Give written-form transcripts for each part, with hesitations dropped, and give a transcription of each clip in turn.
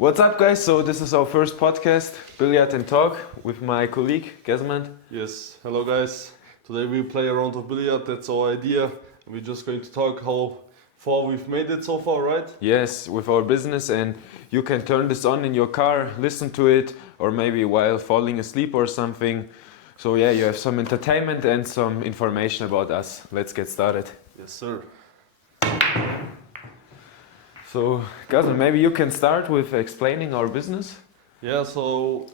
What's up, guys? So this is our first podcast, Billiard Talk, with my colleague, Gesmand. Yes, hello guys. Today we play a round of billiard, that's our idea. We're just going to talk how far we've made it so far, right? Yes, with our business, and you can turn this on in your car, listen to it, or maybe while falling asleep or something. So yeah, you have some entertainment and some information about us. Let's get started. Yes, sir. So, Gesmand, maybe you can start with explaining our business. Yeah, so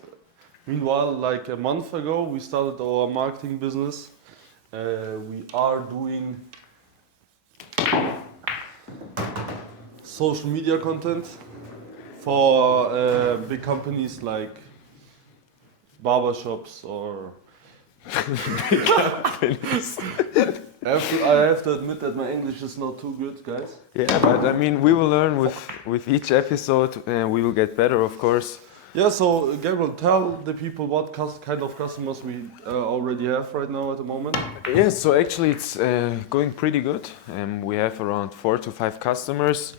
meanwhile, like a month ago, we started our marketing business. We are doing social media content for big companies like barbershops or big companies. I have to admit that my English is not too good, guys. Yeah, but I mean, we will learn with each episode, and we will get better, of course. Yeah, so Gabriel, tell the people what kind of customers we already have right now at the moment. Yes, so actually it's going pretty good. We have around 4 to 5 customers.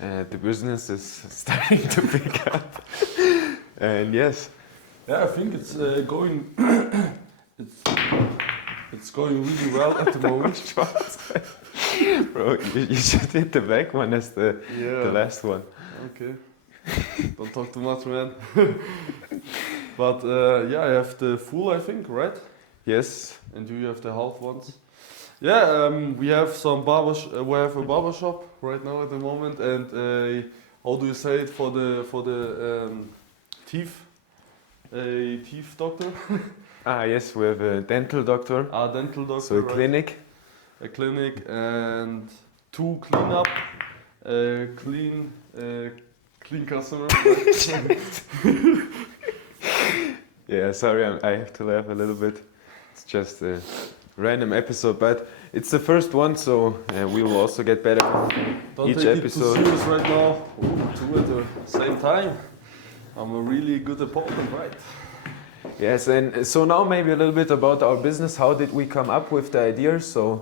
The business is starting to pick up. And yes. Yeah, I think it's going. It's going really well at the moment. Bro, you should hit the back one as the last one. Okay. Don't talk too much, man. But yeah, I have the full, I think, right? Yes. And you have the half ones. Yeah, we have some we have a barbershop right now at the moment, and how do you say it for the teeth? A teeth doctor. Yes, we have a dental doctor. Dental doctor. So a clinic. A clinic and 2 cleanup, clean customer. Yeah, sorry, I have to laugh a little bit. It's just a random episode, but it's the first one, so we will also get better Don't each take episode. it too serious right now. Ooh, 2 at the same time. I'm a really good opponent, right? Yes, and so now maybe a little bit about our business. How did we come up with the idea? So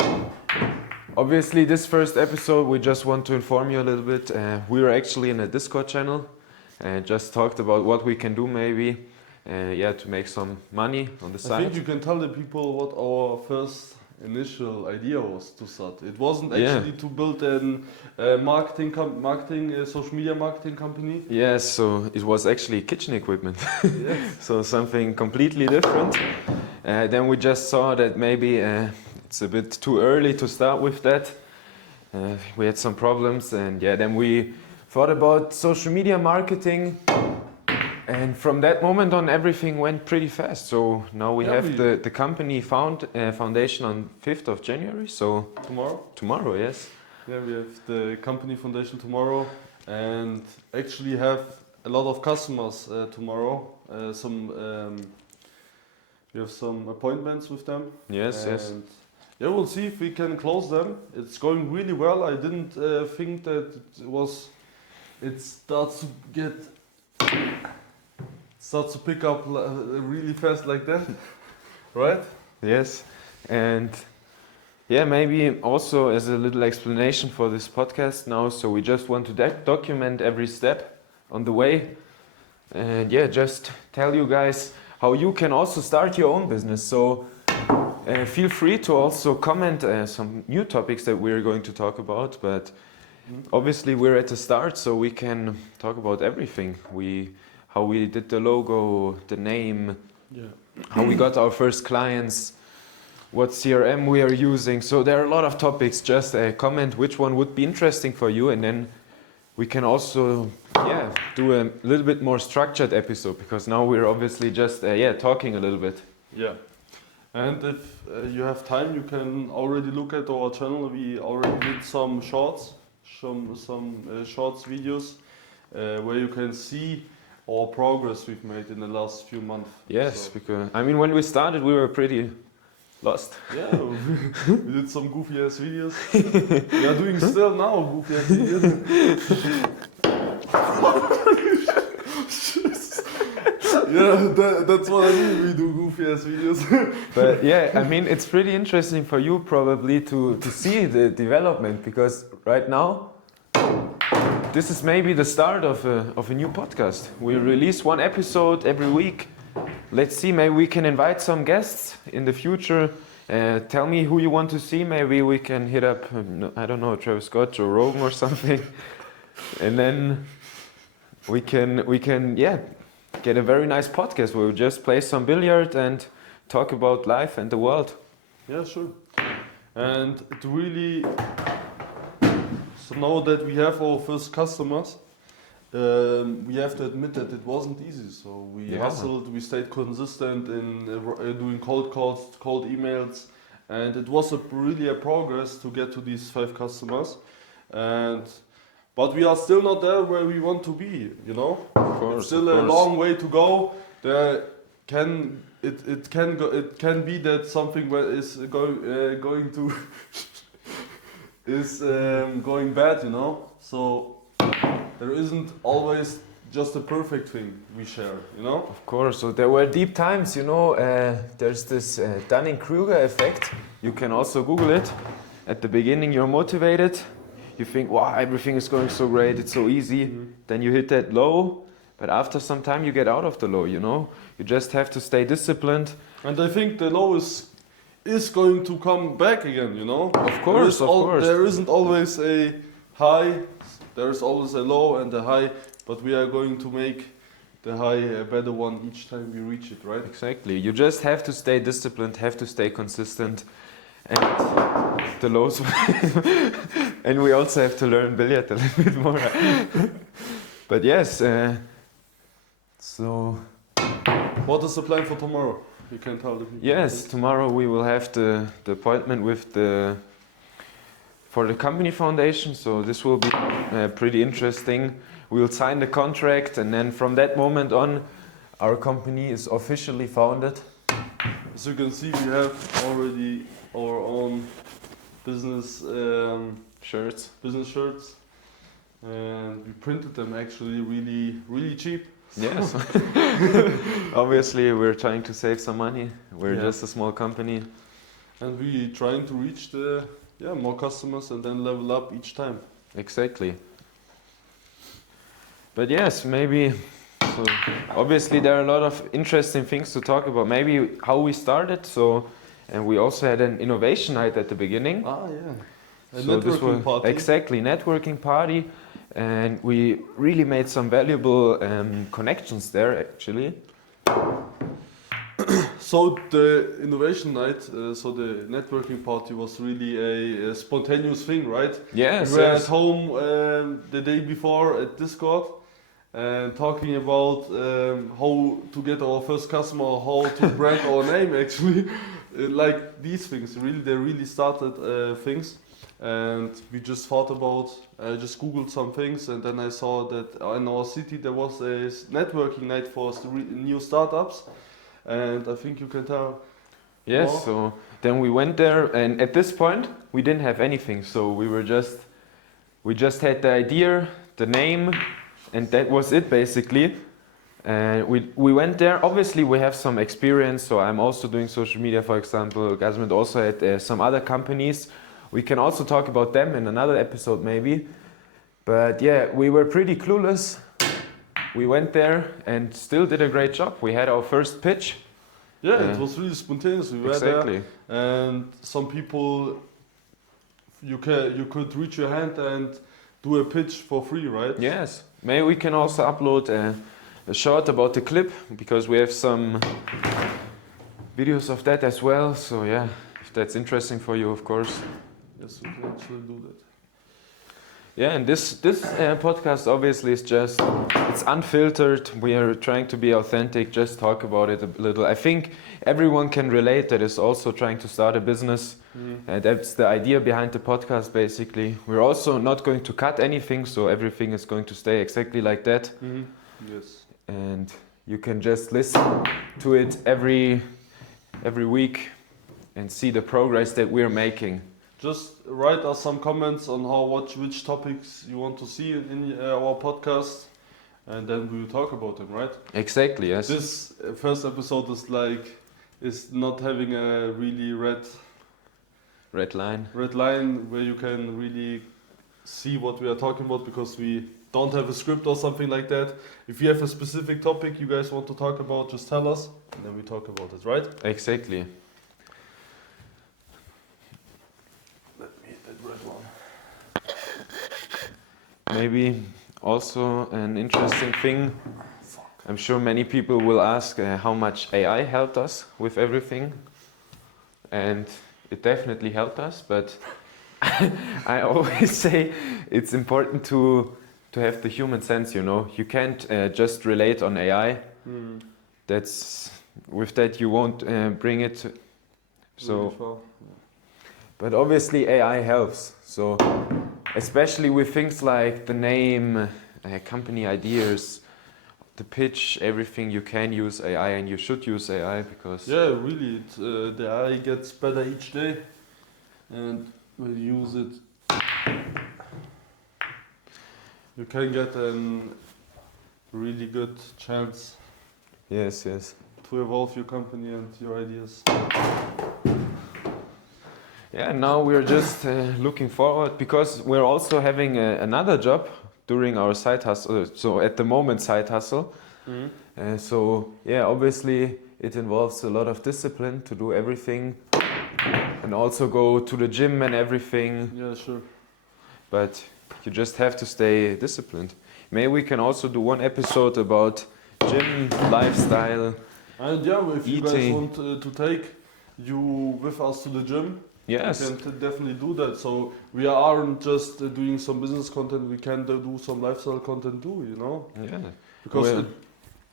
obviously this first episode we just want to inform you a little bit. We are actually in a Discord channel and just talked about what we can do maybe to make some money on the side. I think you can tell the people what our first initial idea was to start. It wasn't actually to build a social media marketing company. Yes, so it was actually kitchen equipment. Yes. So something completely different. Then we just saw that maybe it's a bit too early to start with that. We had some problems, and then we thought about social media marketing. And from that moment on, everything went pretty fast. So now we have the company foundation on 5th of January. So tomorrow, yes. Yeah, we have the company foundation tomorrow, and actually have a lot of customers tomorrow. We have some appointments with them. Yes. Yeah, we'll see if we can close them. It's going really well. I didn't think that it starts to pick up really fast like that, right? Yes, and maybe also as a little explanation for this podcast now, so we just want to document every step on the way, and just tell you guys how you can also start your own business. So feel free to also comment some new topics that we're going to talk about, but obviously we're at the start, so we can talk about everything. How we did the logo, the name, how we got our first clients, what CRM we are using. So there are a lot of topics. Just comment which one would be interesting for you, and then we can also do a little bit more structured episode, because now we're obviously just talking a little bit. Yeah, and if you have time, you can already look at our channel. We already did some shorts, shorts videos where you can see our progress we've made in the last few months. Yes, because I mean, when we started, we were pretty lost. Yeah, we did some goofy ass videos. We are doing still now goofy ass videos. Yeah, that's what I mean. We do goofy ass videos. But I mean, it's pretty interesting for you probably to see the development, because right now this is maybe the start of a new podcast. We release one episode every week. Let's see, maybe we can invite some guests in the future. Tell me who you want to see. Maybe we can hit up, I don't know, Travis Scott, Joe Rogan or something. And then we can get a very nice podcast where we just play some billiard and talk about life and the world. Yeah, sure. And it really, so now that we have our first customers, we have to admit that it wasn't easy. So we hustled, we stayed consistent in doing cold calls, cold emails, and it was really a progress to get to these 5 customers. But we are still not there where we want to be, you know. Of course, it's still a long way to go. It can be that something is going to is going bad, you know. So there isn't always just a perfect thing we share, you know. Of course. So there were deep times, you know. There's this Dunning-Kruger effect. You can also Google it. At the beginning, you're motivated. You think, wow, everything is going so great. It's so easy. Mm-hmm. Then you hit that low. But after some time, you get out of the low, you know. You just have to stay disciplined. And I think the low is going to come back again, you know. Of course, There isn't always a high. There is always a low and a high. But we are going to make the high a better one each time we reach it, right? Exactly. You just have to stay disciplined, have to stay consistent. And the lows. And we also have to learn billiard a little bit more. But yes, so... What is the plan for tomorrow? You can tell the people. Yes, tomorrow we will have the appointment with for the company foundation. So this will be pretty interesting. We will sign the contract, and then from that moment on, our company is officially founded. As you can see, we have already our own business shirts. Business shirts, and we printed them actually really cheap. Yes. Obviously, we're trying to save some money. We're just a small company, and we trying to reach the more customers and then level up each time. Exactly. But yes, maybe. So obviously, there are a lot of interesting things to talk about. Maybe how we started. So, and we also had an innovation night at the beginning. Ah, yeah. A so networking party. Exactly, networking party. And we really made some valuable connections there, actually. So the innovation night, so the networking party was really a spontaneous thing, right? Yes. We were at home the day before at Discord and talking about how to get our first customer, how to brand our name, actually. Like these things, they really started things. And we just thought about, I just googled some things, and then I saw that in our city there was a networking night for new startups, and I think you can tell. Yes, more. so then we went there, and at this point we didn't have anything, so we just had the idea, the name, and that was it basically. And we went there. Obviously we have some experience, so I'm also doing social media, for example. Gazmund also had some other companies. We can also talk about them in another episode maybe. But yeah, we were pretty clueless. We went there and still did a great job. We had our first pitch. Yeah, it was really spontaneous. We were there, and some people, you could reach your hand and do a pitch for free, right? Yes. Maybe we can also upload a short about the clip, because we have some videos of that as well. So yeah, if that's interesting for you, of course. Yes, we can actually do that. Yeah, and this podcast obviously is just, it's unfiltered. We are trying to be authentic, just talk about it a little. I think everyone can relate that is also trying to start a business. And that's the idea behind the podcast, basically. We're also not going to cut anything, so everything is going to stay exactly like that. Yes. And you can just listen to it every week and see the progress that we're making. Just write us some comments on which topics you want to see in our podcast, and then we will talk about them, right? Exactly, yes. This first episode is not having a really red line line where you can really see what we are talking about, because we don't have a script or something like that. If you have a specific topic you guys want to talk about, just tell us, and then we talk about it, right? Exactly. Let me hit that red one. Maybe also an interesting thing. I'm sure many people will ask how much AI helped us with everything, and it definitely helped us. But I always say it's important to have the human sense. You know, you can't just relate on AI. That's with that you won't bring it. So, Really. but obviously AI helps. So, especially with things like the name, company ideas, the pitch, everything, you can use AI, and you should use AI because Yeah, really, the AI gets better each day, and when you use it, you can get a really good chance yes. to evolve your company and your ideas. Yeah, now we're just looking forward because we're also having another job during our side hustle. So at the moment, side hustle. So yeah, obviously it involves a lot of discipline to do everything, and also go to the gym and everything. Yeah, sure. But you just have to stay disciplined. Maybe we can also do one episode about gym lifestyle. And yeah, if you guys Eating. want to take you with us to the gym, Yes. we can definitely do that. So we aren't just doing some business content, we can do some lifestyle content too, you know? Yeah. Because Well-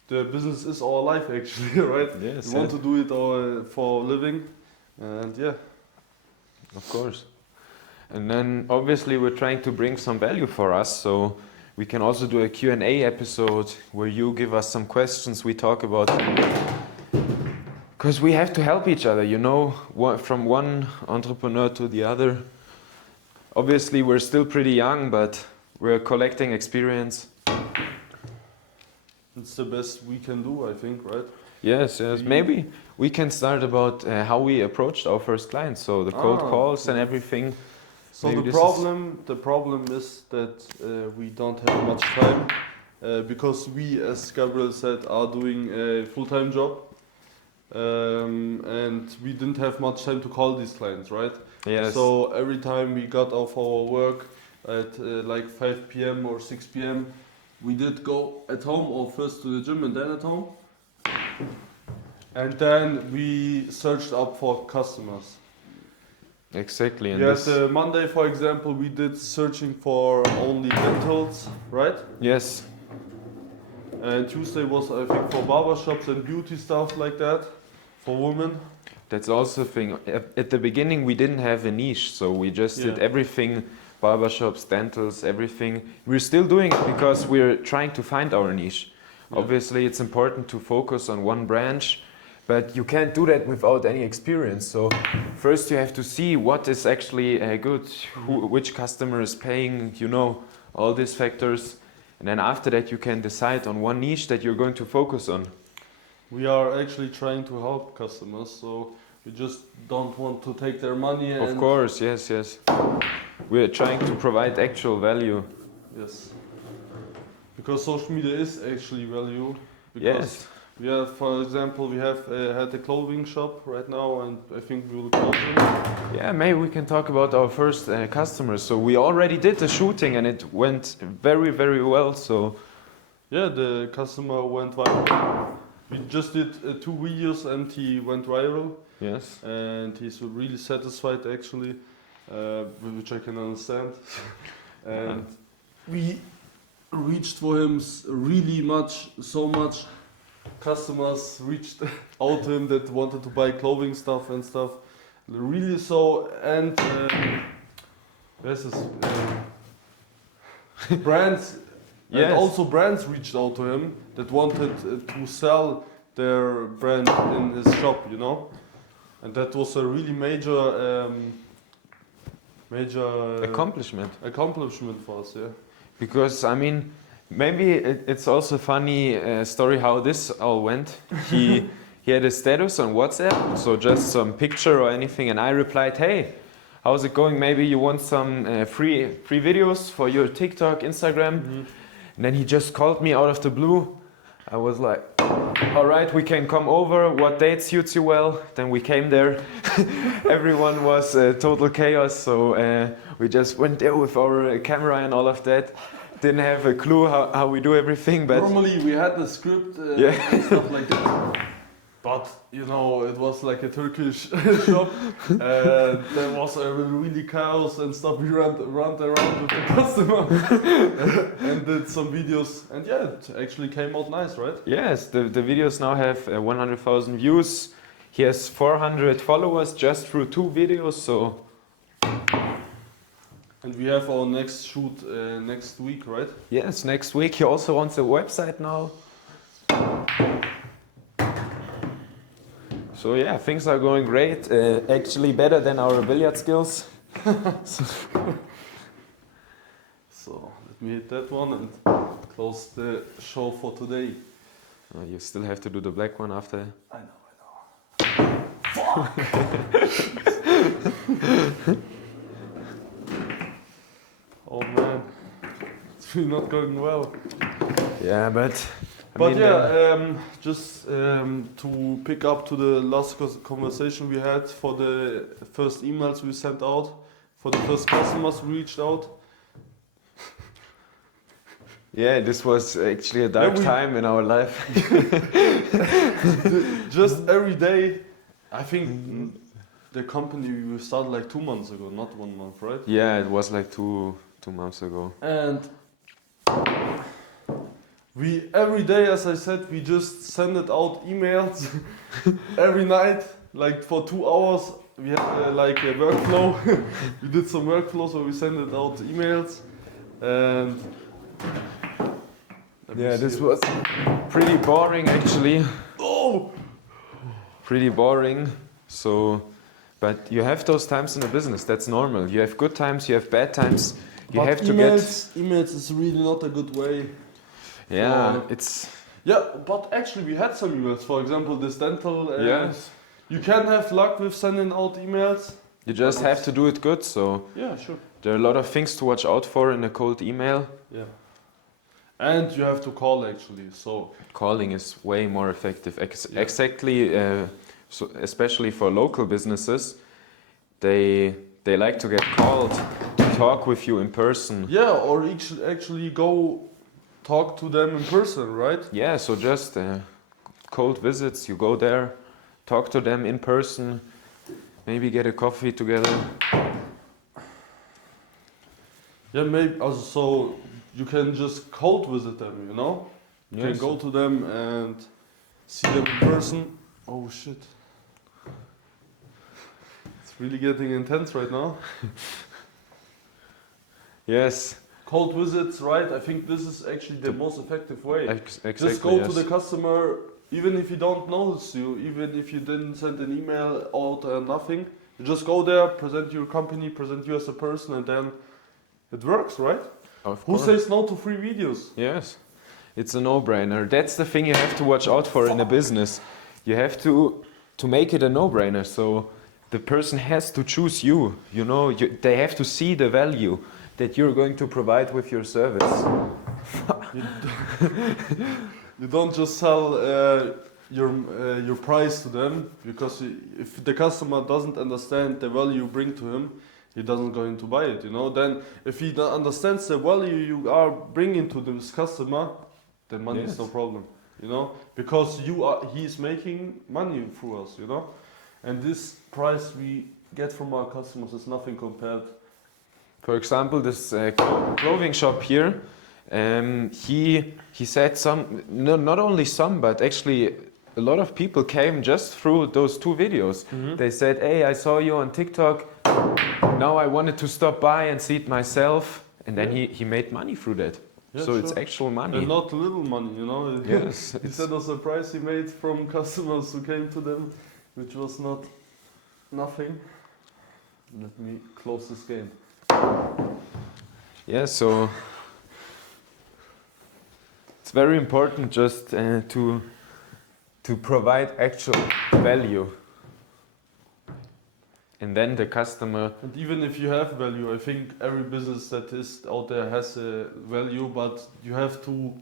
the business is our life actually, right? Yes. We want to do it for a living, and yeah. Of course. And then obviously we're trying to bring some value for us, so we can also do a Q&A episode where you give us some questions, we talk about, because we have to help each other, you know, from one entrepreneur to the other. Obviously we're still pretty young, but we're collecting experience. It's the best we can do, I think, right? Yes. Maybe we can start about how we approached our first clients, so the cold calls and everything. So Maybe the problem is that we don't have much time because we, as Gabriel said, are doing a full-time job, and we didn't have much time to call these clients, right? Yes. So every time we got off our work at like 5 p.m. or 6 p.m., we did go at home, or first to the gym and then at home, and then we searched up for customers. Exactly. And Yes, Monday, for example, we did searching for only dentals, right? yes. And Tuesday was, I think, for barbershops and beauty stuff like that, for women. That's also a thing. At the beginning, we didn't have a niche, so we just did everything, barbershops, dentals, everything. We're still doing it because we're trying to find our niche. Yeah. Obviously, it's important to focus on one branch, but you can't do that without any experience. So first you have to see what is actually good, which customer is paying, you know, all these factors. And then after that, you can decide on one niche that you're going to focus on. We are actually trying to help customers, so we just don't want to take their money. Of course, yes. We're trying to provide actual value. Yes. Because social media is actually value. Because Yes. we have, for example, we have had a clothing shop right now, and I think we will close it. Yeah, maybe we can talk about our first customers. So we already did the shooting and it went very, very well. So Yeah, the customer went viral. We just did 2 videos and he went viral, yes, and he's really satisfied actually, which I can understand. And we reached for him so much. Customers reached out to him that wanted to buy clothing stuff and stuff. Really so, and this is brands. Yes. And also brands reached out to him that wanted to sell their brand in his shop, you know, and that was a really major accomplishment for us, yeah. because I mean, maybe it's also a funny story how this all went. He had a status on WhatsApp, so just some picture or anything, and I replied, "Hey, how's it going? Maybe you want some free videos for your TikTok, Instagram." And then he just called me out of the blue. I was like, all right, we can come over. What date suits you well? Then we came there. Everyone was total chaos. So we just went there with our camera and all of that. Didn't have a clue how we do everything. But normally we had the script yeah. and stuff like that. But you know, it was like a Turkish shop, and there was a really chaos and stuff. We ran around with the customer and did some videos, and yeah, it actually came out nice, right? Yes, the videos now have 100,000 views. He has 400 followers just through 2 videos. So, and we have our next shoot next week, right? yes, next week. He also wants a website now. So yeah, things are going great. Actually better than our billiard skills. So let me hit that one and close the show for today. You still have to do the black one after. I know. Fuck! Oh man, it's really not going well. Yeah, but. But just to pick up to the last conversation we had for the first emails we sent out, for the first customers we reached out. Yeah, this was actually a dark time in our life. Just every day, I think the company we started like 2 months ago, not 1 month, right? Yeah, it was like two months ago. And we every day, as I said, we just send it out emails every night, like for 2 hours. We had like a workflow. We did some workflow, so we send it out emails. And yeah, this was pretty boring actually. Oh, pretty boring. So, but you have those times in a business. That's normal. You have good times. You have bad times. You but have to emails is really not a good way. Yeah, it's. Yeah, but actually we had some emails. For example, this dental. Yes. You can have luck with sending out emails. You just have to do it good. So. Yeah, sure. There are a lot of things to watch out for in a cold email. Yeah. And you have to call actually. So. Calling is way more effective. Exactly. So especially for local businesses, they like to get called to talk with you in person. Yeah, or actually go talk to them in person, right? Yeah, so just cold visits, you go there, talk to them in person, maybe get a coffee together. Yeah, maybe also so you can just cold visit them, you know? You can go to them and see them in person. Oh shit. It's really getting intense right now. Yes. Cold visits, right? I think this is actually the most effective way. Exactly, just go to the customer, even if he don't notice you, even if you didn't send an email out or nothing. You just go there, present your company, present you as a person, and then it works, right? Who says no to free videos? Yes. It's a no-brainer. That's the thing you have to watch out for in a business. You have to make it a no-brainer. So the person has to choose you. You know, they have to see the value that you're going to provide with your service. You don't just sell your price to them, because if the customer doesn't understand the value you bring to him, he doesn't going to buy it. You know. Then if he understands the value you are bringing to this customer, then money is no problem. You know, because he's making money through us. You know, and this price we get from our customers is nothing compared. For example, this clothing shop here, he said not only some, but actually a lot of people came just through those 2 videos. Mm-hmm. They said, hey, I saw you on TikTok, now I wanted to stop by and see it myself. And then he made money through that. Yeah, so it's actual money. And not little money, you know. Yes. Instead of the price he made from customers who came to them, which was not nothing. Let me close this game. Yeah, so it's very important just to provide actual value. and then the customer. And even if you have value, I think every business that is out there has a value, but you have to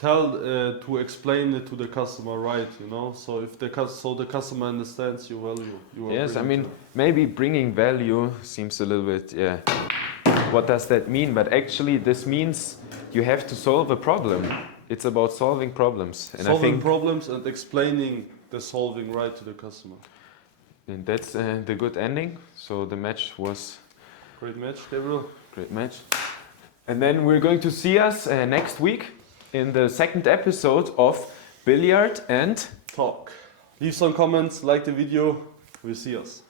to explain it to the customer, right? You know, so if the customer understands your value, you are Yes, I bringing mean, maybe bringing value seems a little bit, yeah. What does that mean? But actually, this means you have to solve a problem. It's about solving problems, and solving I think problems and explaining the solving right to the customer. and that's the good ending. So the match was Great match, Gabriel. great match, and then we're going to see us next week in the second episode of Billiard and Talk. Leave some comments, like the video. We'll see us.